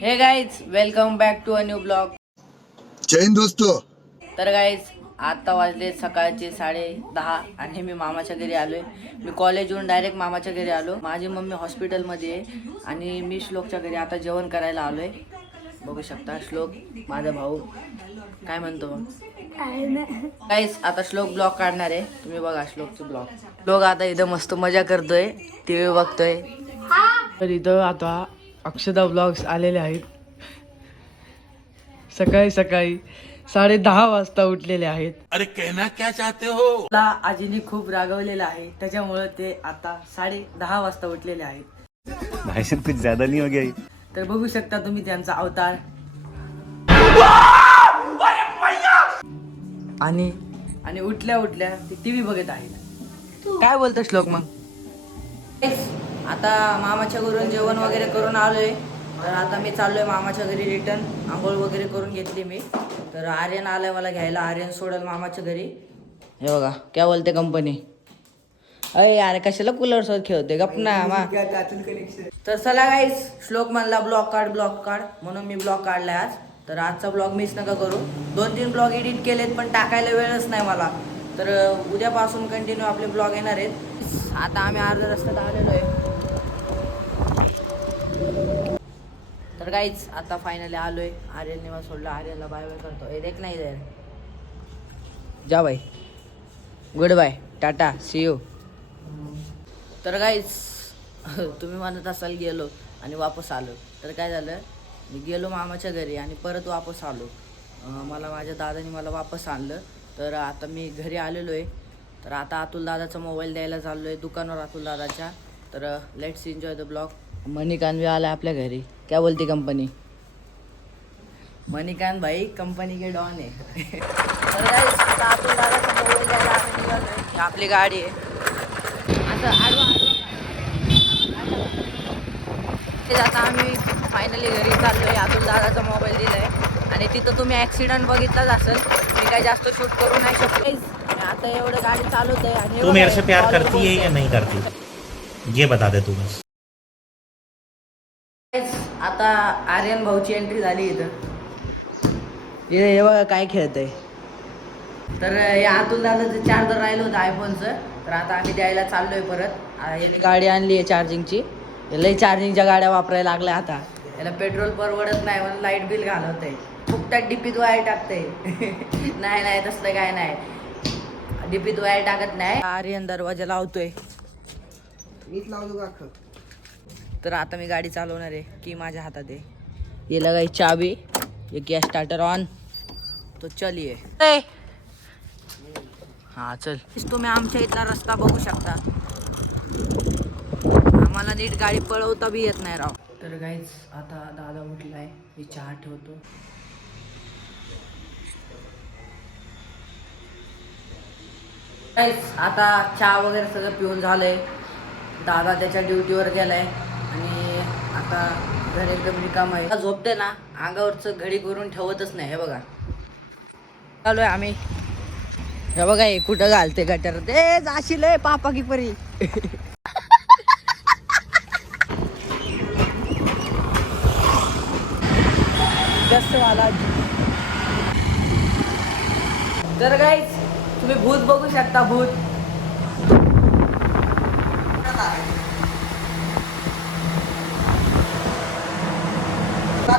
Hey guys welcome back to a new blog जय हिंद दोस्तों। तर गाईज आत्ता वाजले सकाळचे साडे दहा आणि मी मामाच्या घरी आलोय. मी कॉलेजवरून डायरेक्ट मामाच्या घरी आलो. माझी मम्मी हॉस्पिटलमध्ये आहे आणि मी श्लोकच्या घरी आता जेवण करायला आलोय. बघू शकता श्लोक माझा भाऊ. काय म्हणतो? गाईज आता श्लोक ब्लॉग काढणार आहे. तुम्ही बघा श्लोकचे ब्लॉग श्लोक आता इथं मस्त मजा करतोय टी व्ही बघतोय तर इथं आता अक्षदा ब्लॉग्स आलेले आहेत. सकाळी सकाळी साडे दहा वाजता उठलेले आहेत. अरे कहना क्या चाहते हो? मला आजीने खूप रागवलेलं आहे. त्याच्यामुळे ते आता साडे दहा वाजता उठलेले आहेत. भाई कुछ ज्यादा नहीं हो गया ये? तर बघू शकता तुम्ही त्यांचा अवतार. आणि आणि उठल्या उठल्या ते टीव्ही बघत आहेत. काय बोलतो श्लोक मग? आता मामाच्या घरून जेवण वगैरे करून आलोय. तर आता मी चाललोय मामाच्या घरी रिटर्न आंघोळ वगैरे करून घेतली मी. तर आर्यन आलंय मला घ्यायला. आर्यन सोडल मामाच्या घरी. हे बघा काय बोलते कंपनी अय यार कशाला कूलर सोबत खेळते गप ना मा. तर चला गाईस श्लोक म्हणला ब्लॉग काढ ब्लॉग काढ. म्हणून मी ब्लॉग काढलाय आज. तर आजचा ब्लॉग मिस नका करू. दोन तीन ब्लॉग एडिट केलेत पण टाकायला वेळच नाही मला. तर उद्यापासून कंटिन्यू आपले ब्लॉग येणार आहेत. आता आम्ही अर्ध्या रस्त्यात आलेलो आहे. तर काहीच आता फायनली आलोय. आर्यन निवास सोडलं. आर्यनला बाय बाय करतो. हे देख नाही दे जा bye good bye tata see you तर काहीच तुम्ही म्हणत असाल गेलो आणि वापस आलो. तर काय झालं? मी गेलो मामाच्या घरी आणि परत वापस आलो. मला माझ्या दादाने मला वापस आणलं. तर आता मी घरी आलेलो आहे. तर आता अतुल दादाचा मोबाईल द्यायला चाललो आहे दुकानावर अतुल दादाच्या. तर let's enjoy the blog Manikant बी आला आपल्या घरी. काय बोलते कंपनी मणिकांत भाई कंपनी के डॉन आहे. ही आपली गाडी आहे. आता आम्ही फायनली घरी चाललोय. अतुल दादाचा मोबाईल दिलाय. आणि तिथं तुम्ही ऍक्सिडेंट बघितलाच असेल. मी काय जास्त शूट करू नाही शकते आता एवढं गाडी चालवत आहे आणि तू मेरे से प्यार करती है या नहीं करती ये बता दे तू बस. आता आर्यन भाऊची एंट्री झाली इथं. हे बघा काय खेळतंय. तर या अतुल दादाचं चार्जर राहिलं होतं आयफोनचं तर आता आम्ही द्यायला चाललोय परत. याने गाडी आणली आहे चार्जिंगची लई चार्जिंगच्या गाड्या वापरायला लागल्या आता. याला पेट्रोल परवडत नाही म्हणून लाइट बिल घालवतंय. फुकटात डिपीत वायर टाकते नाही नाही तसलं काय नाही. डिपीत वायर टाकत नाही. आर्यन दरवाजा लावतोय. तर आता मी गाडी चालवणार आहे की माझ्या हातात आहे. ये लगाई चाबी ये गॅस स्टार्टर ऑन. तो चलिए हा चल. तुम्ही आमच्या इथला रस्ता बघू शकता. आम्हाला नीट गाडी पळवता बी येत नाही राव. तर गाईच आता दादा उठलाय. मी चहा ठेवतो. आता चहा वगैरे सगळं पिऊन झालंय. दादा त्याच्या ड्युटीवर गेलाय. आता घर एकदम रिकाम आहे. झोपते ना अंगावरचं घडी करून ठेवतच नाही हे बघा. चालू आहे आम्ही. हे बघा हे कुठं घालते गटर? ते जाशील पापा की परी. जास्त तर गाईच तुम्ही भूत बघू शकता भूत.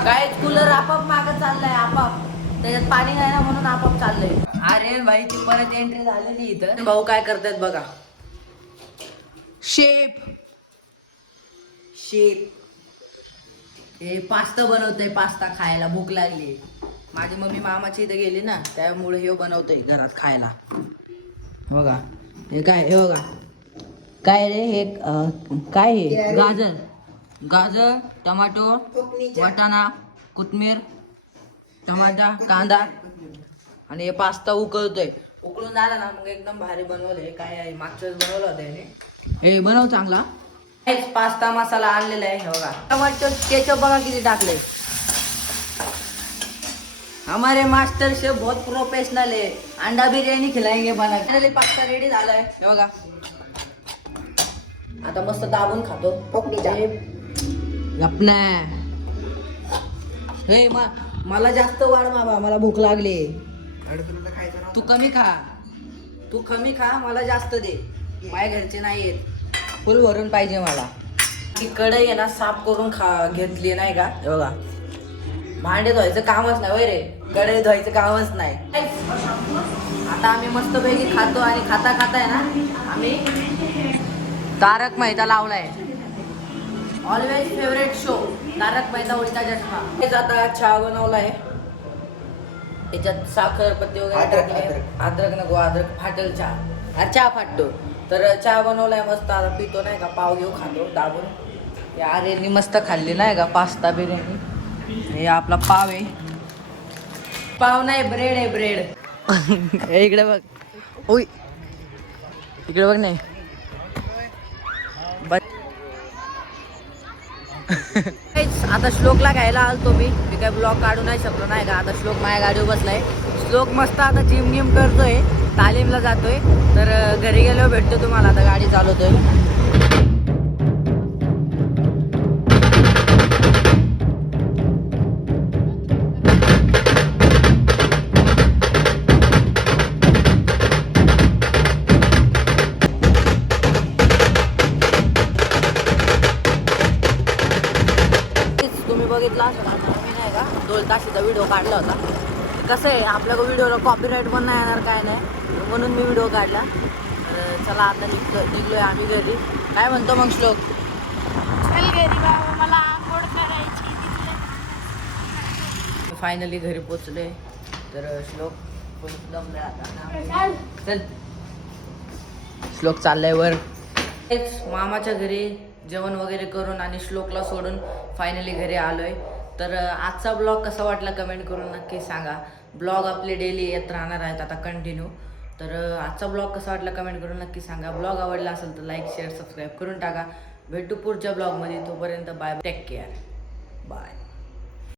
काय कूलर आपाप मागं चाललंय आपाप त्याच्यात पाणी नाही ना म्हणून आपाप चाललंय. अरे भाईची परत एंट्री झालेली इथं. भाऊ काय करतायत बघा. शेप. शेप. हे पास्ता बनवतोय पास्ता खायला. भूक लागली. माझी मम्मी मामाची इथं गेली ना त्यामुळे हे बनवतोय घरात खायला. बघा. हे काय हे बघा. काय रे हे काय हे? गाजर. गाजर टमाटो वाटाणा कोथमीर टमाटा कांदा. आणि हे पास्ता उकळतोय. उकळून झाला ना मग एकदम भारी बनवलंय. काय आहे? मागच्या वेळेस बनवलं होतं याने. हे बनव चांगला. पास्ता मसाला आणलेला आहे हे बघा. टमाटो केचप बघा किती टाकले हमारे मास्टर शेफ बहुत प्रोफेशनल है अंडा बिर्याणी खिलाएंगे बना. पास्ता रेडी झालाय. हे बघा. आता मस्त दाबून खातो. गपना हे मा मला जास्त वाढ बाबा मला भूक लागली. तू कमी खा. तू कमी खा मला जास्त दे. माझ्या घरचे नाही येत फुल भरून पाहिजे मला. ती कढई आहे ना साफ करून खा घेतली नाही का? बघा. भांडे धुवायचं कामच नाही वय रे. कढई धुवायचं कामच नाही. आता आम्ही मस्तपैकी खातो आणि खाता खाता आहे ना? आम्ही? तारक मेहता लावलाय. Always favourite show Tarak Mehta Ulta Chashma हेच आता चहा बनवलाय. याच्यात साखर पत्ती वगैरे टाकले. अद्रक. नको अद्रक फाटल चहा. अरे चहा फाटतो. तर चहा बनवलाय मस्त. आता पितो नाही का पाव घेऊ खातो दाबून. आर्यनी मस्त खाल्ली नाही का पास्ता बिर्याणी. हे आपला पाव आहे. पाव नाही ब्रेड आहे ब्रेड. इकडे बघ. ओय इकडे बघ नाही बस काहीच आता श्लोकला घ्यायला आलो मी. मी काय ब्लॉग काढू नाही शकलो नाही का? आता श्लोक माझ्या गाडीवर बसलाय. श्लोक मस्त आता जिम निम करतोय तालीमला जातोय. तर घरी गेल्यावर भेटतो तुम्हाला आता गाडी चालवतोय. का दोन ताशीचा व्हिडिओ काढला होता. कसं आहे आपल्या व्हिडिओला कॉपीराईट पण नाही येणार काय नाही. म्हणून मी व्हिडिओ काढला. तर चला आता निघतो निघलोय आम्ही घरी. काय म्हणतो मग श्लोक? चल घरी बाबा मला आंघोळ करायची तिथलं फायनली घरी पोचलोय तर श्लोक आता. चल. चल. श्लोक चाललाय वर. तेच मामाच्या घरी जेवण वगैरे करून आणि श्लोकला सोडून फायनली घरी आलोय. तर आजचा ब्लॉग कसा वाटला कमेंट करून नक्की सांगा. ब्लॉग आपले डेली येत राहणार आहेत आता कंटिन्यू तर आजचा ब्लॉग कसा वाटला कमेंट करून नक्की सांगा. ब्लॉग आवडला असेल तर लाईक शेअर सबस्क्राईब करून टाका. भेटू पुढच्या ब्लॉगमध्ये तोपर्यंत बाय टेक केअर बाय